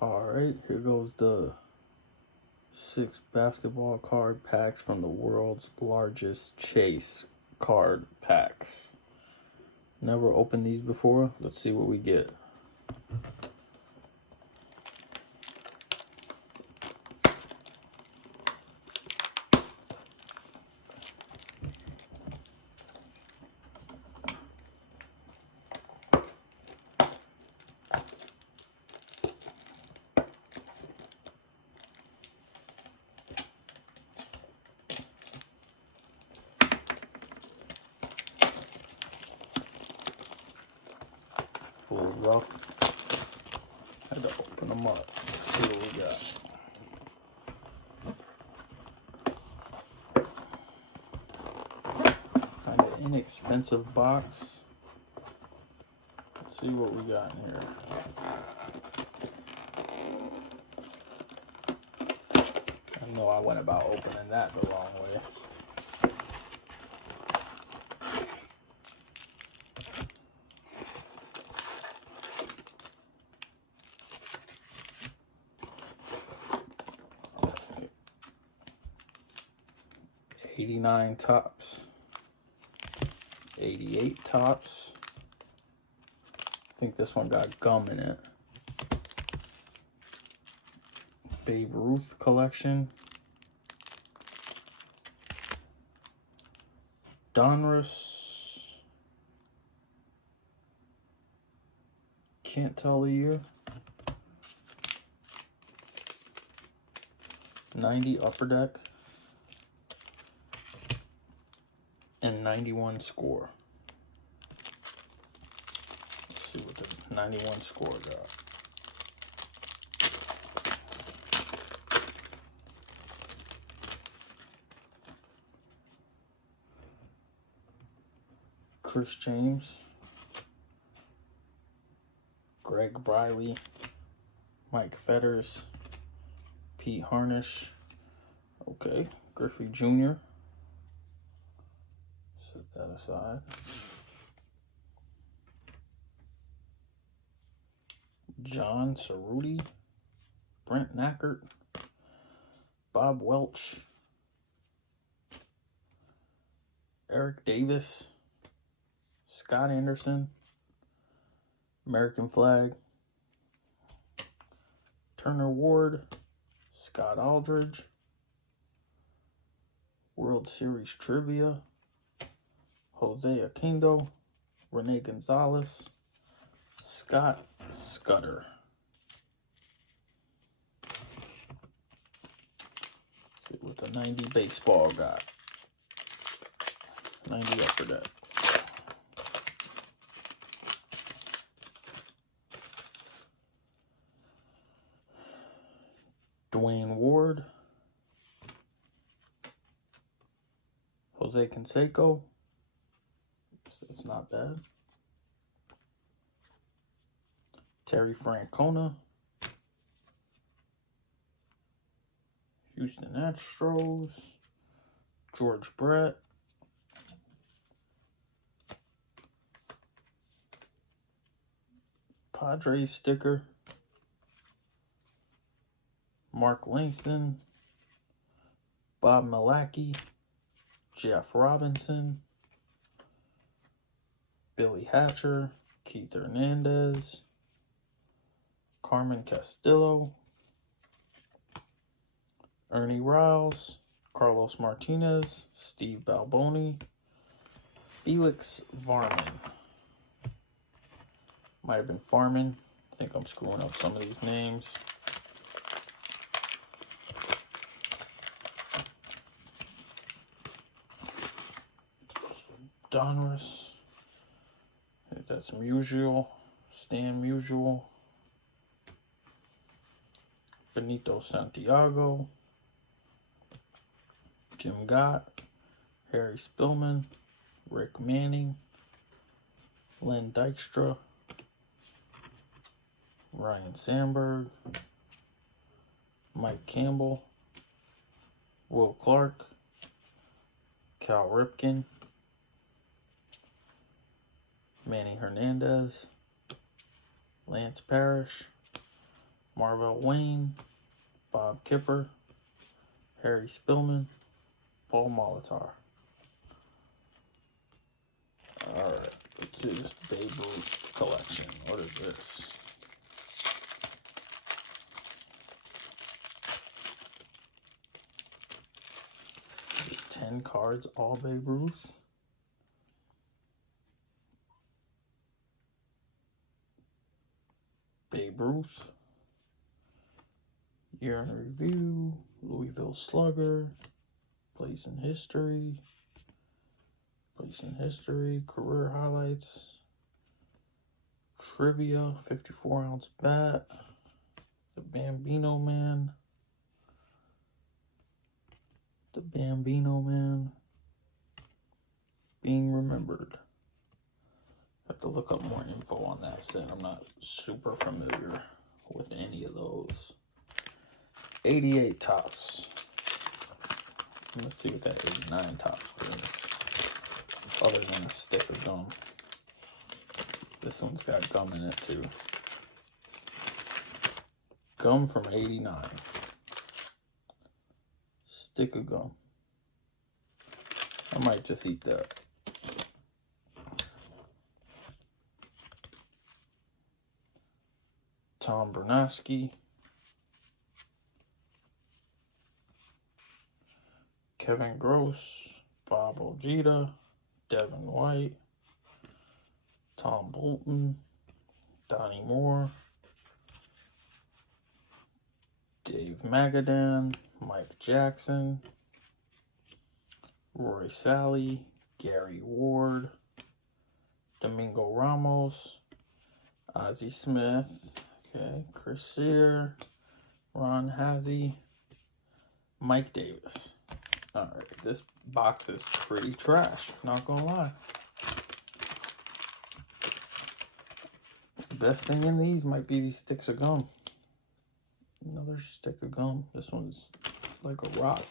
Alright, here goes the 6 basketball card packs from the world's largest chase card packs. Never opened these before. Let's see what we get. A little rough. Had to open them up. Let's see what we got. Kind of inexpensive box. Let's see what we got in here. I know I went about opening that the wrong way. Okay. 89 Topps. 88 Topps. I think this one got gum in it. Babe Ruth collection. Donruss. Can't tell the year. 90 Upper Deck. And 91 Score. Let's see what the 91 Score got. Chris James, Greg Briley, Mike Fetters, Pete Harnish, okay, Griffey Jr., set that aside, John Cerruti, Brent Nackert, Bob Welch, Eric Davis, Scott Anderson, American Flag, Turner Ward, Scott Aldridge, World Series Trivia, Jose Aquindo, Rene Gonzalez, Scott Scudder. See what the 90 baseball got. 90 Upper Deck. Dwayne Ward, Jose Canseco, it's not bad. Terry Francona, Houston Astros, George Brett, Padres sticker, Mark Langston, Bob Milacki, Jeff Robinson, Billy Hatcher, Keith Hernandez, Carmen Castillo, Ernie Riles, Carlos Martinez, Steve Balboni, Felix Varman. Might have been Farman. I think I'm screwing up some of these names. Donruss. That's Musial. Stan Musial. Benito Santiago. Jim Gott. Harry Spillman. Rick Manning. Len Dykstra. Ryan Sandberg. Mike Campbell. Will Clark. Cal Ripken. Manny Hernandez, Lance Parrish, Marvell Wayne, Bob Kipper, Harry Spillman, Paul Molitor. Alright, let's do this Babe Ruth collection. What is this? There's 10 cards, all Babe Ruth. Babe Ruth. Year in Review, Louisville Slugger, Place in History, Career Highlights, Trivia, 54-ounce bat, The Bambino Man, Being Remembered. I have to look up more info on that set. I'm not super familiar with any of those. 88 tops. Let's see what that 89 tops were. Other than a stick of gum. This one's got gum in it too. Gum from 89. Stick of gum. I might just eat that. Tom Bernasky. Kevin Gross, Bob Ojeda, Devin White, Tom Bolton, Donnie Moore, Dave Magadan, Mike Jackson, Roy Sally, Gary Ward, Domingo Ramos, Ozzie Smith, okay, Chris Sear, Ron Hazy, Mike Davis. Alright, this box is pretty trash, not gonna lie. The best thing in these might be these sticks of gum. Another stick of gum. This one's like a rock.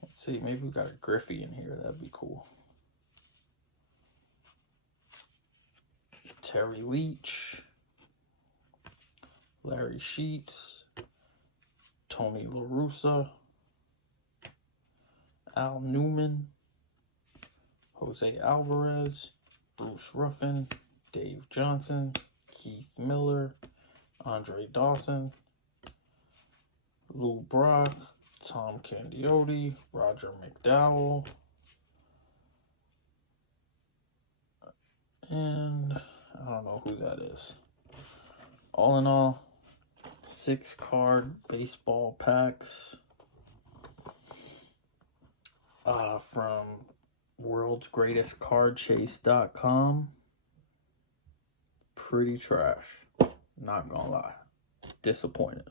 Let's see, maybe we got a Griffey in here. That'd be cool. Terry Leach, Larry Sheets, Tony La Russa, Al Newman, Jose Alvarez, Bruce Ruffin, Dave Johnson, Keith Miller, Andre Dawson, Lou Brock, Tom Candiotti, Roger McDowell, and I don't know who that is. All in all, 6 card baseball packs from worldsgreatestcardchase.com. Pretty trash, not gonna lie. Disappointed.